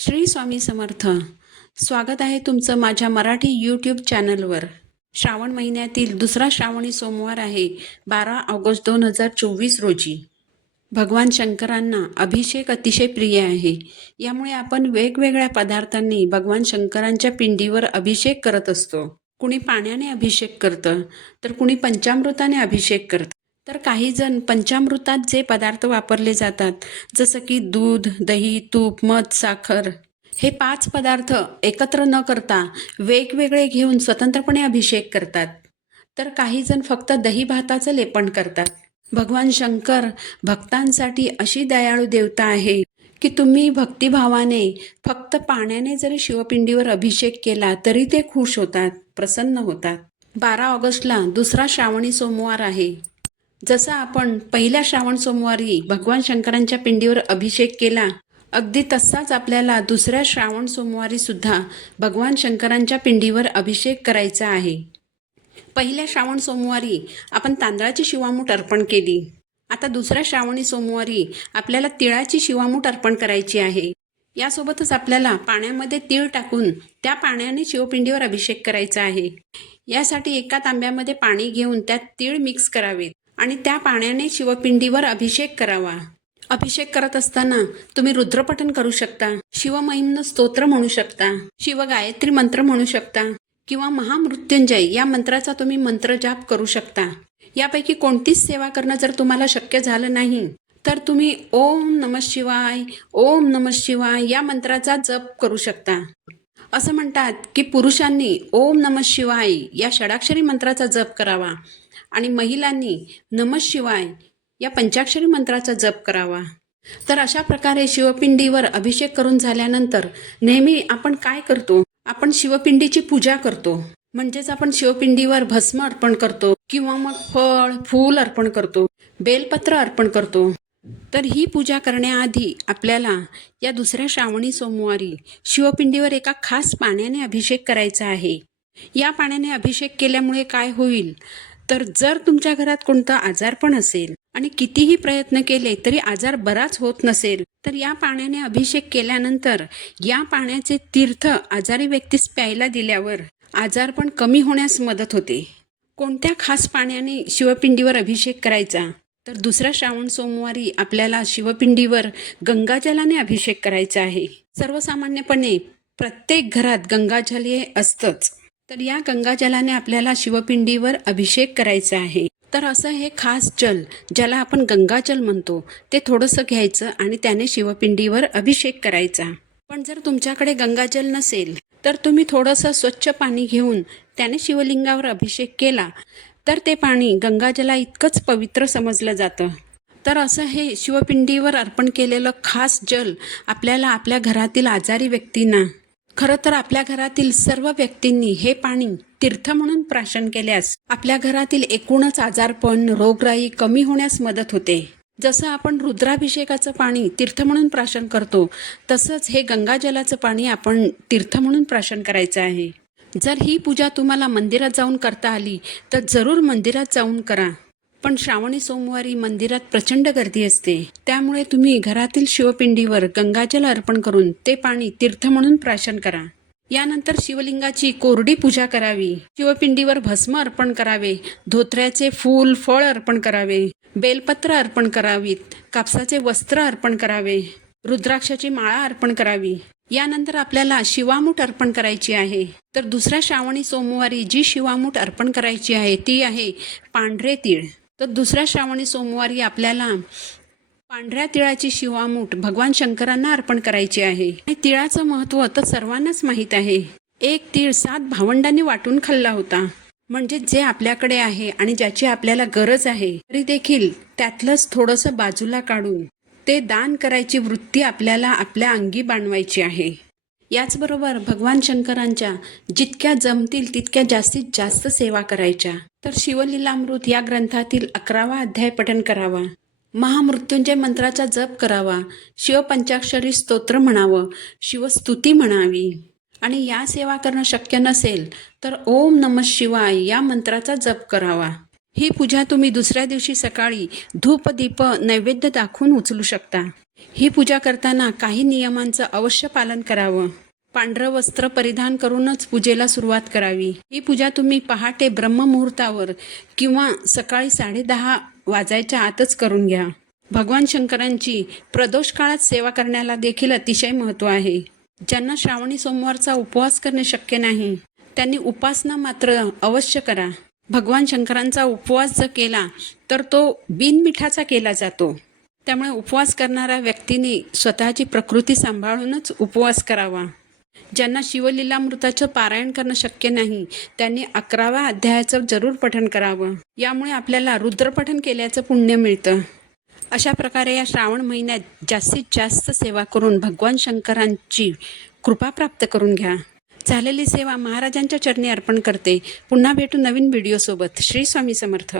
श्री स्वामी समर्थ. स्वागत आहे तुमचं माझ्या मराठी यूट्यूब चॅनलवर. श्रावण महिन्यातील दुसरा श्रावणी सोमवार आहे 12 ऑगस्ट 2024 रोजी. भगवान शंकरांना अभिषेक अतिशय प्रिय आहे. यामुळे आपण वेगवेगळ्या पदार्थांनी भगवान शंकरांच्या पिंडीवर अभिषेक करत असतो. कुणी पाण्याने अभिषेक करतं, तर कुणी पंचामृताने अभिषेक करतं. तर काही जण पंचामृतात जे पदार्थ वापरले जातात, जसं की दूध, दही, तूप, मध, साखर, हे 5 पदार्थ एकत्र न करता वेगवेगळे घेऊन स्वतंत्रपणे अभिषेक करतात. तर काही जण फक्त दही भाताचं लेपन करतात. भगवान शंकर भक्तांसाठी अशी दयाळू देवता आहे की तुम्ही भक्तिभावाने फक्त पाण्याने जरी शिवपिंडीवर अभिषेक केला तरी ते खुश होतात, प्रसन्न होतात. 12 ऑगस्टला दुसरा श्रावणी सोमवार आहे. जसं आपण पहिल्या श्रावण सोमवारी भगवान शंकरांच्या पिंडीवर अभिषेक केला, अगदी तसाच आपल्याला दुसऱ्या श्रावण सोमवारी सुद्धा भगवान शंकरांच्या पिंडीवर अभिषेक करायचा आहे. पहिल्या श्रावण सोमवारी आपण तांदळाची शिवामूठ अर्पण केली. आता दुसऱ्या श्रावणी सोमवारी आपल्याला तिळाची शिवामूठ अर्पण करायची आहे. यासोबतच आपल्याला पाण्यामध्ये तीळ टाकून त्या पाण्याने शिवपिंडीवर अभिषेक करायचा आहे. यासाठी एका तांब्यामध्ये पाणी घेऊन त्यात तीळ मिक्स करावेत आणि त्या पाण्याने शिवपिंडीवर अभिषेक करावा. अभिषेक करत असताना तुम्ही रुद्रपठण करू शकता, शिवमहिम्न स्तोत्र म्हणू शकता, शिवगायत्री मंत्र म्हणू शकता किंवा महामृत्युंजय या मंत्राचा तुम्ही मंत्रजाप करू शकता. यापैकी कोणतीच सेवा करणं जर तुम्हाला शक्य झालं नाही तर तुम्ही ओम नमः शिवाय, ओम नमः शिवाय या मंत्राचा जप करू शकता. असं म्हणतात की पुरुषांनी ओम नमः शिवाय या षडाक्षरी मंत्राचा जप करावा आणि महिलांनी नमः शिवाय या पंचाक्षरी मंत्राचा जप करावा. तर अशा प्रकारे शिवपिंडीवर अभिषेक करून झाल्यानंतर नेहमी आपण काय करतो, आपण शिवपिंडीची पूजा करतो. म्हणजेच आपण शिवपिंडीवर भस्म अर्पण करतो किंवा मग फळ फूल अर्पण करतो, बेलपत्र अर्पण करतो. तर ही पूजा करण्याआधी आपल्याला या दुसऱ्या श्रावणी सोमवारी शिवपिंडीवर एका खास पाण्याने अभिषेक करायचा आहे. या पाण्याने अभिषेक केल्यामुळे काय होईल, तर जर तुमच्या घरात कोणतं आजारपण असेल आणि कितीही प्रयत्न केले तरी आजार बराच होत नसेल, तर या पाण्याने अभिषेक केल्यानंतर या पाण्याचे तीर्थ आजारी व्यक्तीस प्यायला दिल्यावर आजारपण कमी होण्यास मदत होते. कोणत्या खास पाण्याने शिवपिंडीवर अभिषेक करायचा, तर दुसऱ्या श्रावण सोमवारी आपल्याला शिवपिंडीवर गंगाजलाने अभिषेक करायचा आहे. सर्वसामान्यपणे प्रत्येक घरात गंगाजल हे असतंच. तर या गंगाजलाने आपल्याला शिवपिंडीवर अभिषेक करायचा आहे. तर असं हे खास जल, ज्याला आपण गंगाजल म्हणतो, ते थोडंसं घ्यायचं आणि त्याने शिवपिंडीवर अभिषेक करायचा. पण जर तुमच्याकडे गंगाजल नसेल तर तुम्ही थोडंसं स्वच्छ पाणी घेऊन त्याने शिवलिंगावर अभिषेक केला तर ते पाणी गंगाजला इतकंच पवित्र समजलं जातं. तर असं हे शिवपिंडीवर अर्पण केलेलं खास जल आपल्याला आपल्या घरातील आजारी व्यक्तींना, खरं तर आपल्या घरातील सर्व व्यक्तींनी हे पाणी तीर्थ म्हणून प्राशन केल्यास आपल्या घरातील एकूणच आजारपण, रोगराई कमी होण्यास मदत होते. जसं आपण रुद्राभिषेकाचं पाणी तीर्थ म्हणून प्राशन करतो, तसंच हे गंगाजलाचं पाणी आपण तीर्थ म्हणून प्राशन करायचं आहे. जर ही पूजा तुम्हाला मंदिरात जाऊन करता आली तर जरूर मंदिरात जाऊन करा. पण श्रावणी सोमवारी मंदिरात प्रचंड गर्दी असते, त्यामुळे तुम्ही घरातील शिवपिंडीवर गंगाजल अर्पण करून ते पाणी तीर्थ म्हणून प्राशन करा. यानंतर शिवलिंगाची कोरडी पूजा करावी, शिवपिंडीवर भस्म अर्पण करावे, धोत्र्याचे फूल फळ अर्पण करावे, बेलपत्र अर्पण करावीत, कापसाचे वस्त्र अर्पण करावे, रुद्राक्षाची माळा अर्पण करावी. यानंतर आपल्याला शिवामूठ अर्पण करायची आहे. तर दुसऱ्या श्रावणी सोमवारी जी शिवामूठ अर्पण करायची आहे ती आहे पांढरे तीळ. तर दुसऱ्या श्रावणी सोमवारी आपल्याला पांढऱ्या तिळाची शिवामूठ भगवान शंकरांना अर्पण करायची आहे. आणि तिळाचं महत्त्व तर सर्वांनाच माहीत आहे. एक तीळ 7 भावंडांनी वाटून खाल्ला होता. म्हणजे जे आपल्याकडे आहे आणि ज्याची आपल्याला गरज आहे तरी देखील त्यातलंच थोडंसं बाजूला काढून ते दान करायची वृत्ती आपल्याला आपल्या अंगी बाणवायची आहे. याचबरोबर भगवान शंकरांच्या जितक्या जमतील तितक्या जास्तीत जास्त सेवा करायच्या. तर शिवलीलामृत या ग्रंथातील 11वा अध्याय पठण करावा, महामृत्युंजय मंत्राचा जप करावा, शिवपंचाक्षरी स्तोत्र म्हणावं, शिवस्तुती म्हणावी. आणि या सेवा करणं शक्य नसेल तर ओम नमः शिवाय या मंत्राचा जप करावा. ही पूजा तुम्ही दुसऱ्या दिवशी सकाळी धूप दीप नैवेद्य दाखवून उचलू शकता. ही पूजा करताना काही नियमांचं अवश्य पालन करावं. पांढरं वस्त्र परिधान करूनच पूजेला सुरुवात करावी. ही पूजा तुम्ही पहाटे ब्रह्ममुहूर्तावर किंवा सकाळी 10:30 वाजायच्या आतच करून घ्या. भगवान शंकरांची प्रदोष काळात सेवा करण्याला देखील अतिशय महत्त्व आहे. ज्यांना श्रावणी सोमवारचा उपवास करणे शक्य नाही त्यांनी उपासना मात्र अवश्य करा. भगवान शंकरांचा उपवास जर केला तर तो बिनमिठाचा केला जातो. त्यामुळे उपवास करणाऱ्या व्यक्तीने स्वतःची प्रकृती सांभाळूनच उपवास करावा. ज्यांना शिवलीलामृताचं पारायण करणं शक्य नाही त्यांनी 11व्या अध्यायाचं जरूर पठण करावं. यामुळे आपल्याला रुद्रपठण केल्याचं पुण्य मिळतं. अशा प्रकारे या श्रावण महिन्यात जास्तीत जास्त सेवा करून भगवान शंकरांची कृपा प्राप्त करून घ्या. झालेली सेवा महाराजांच्या चरणी अर्पण करते. पुन्हा भेटू नवीन व्हिडिओसोबत. श्री स्वामी समर्थ.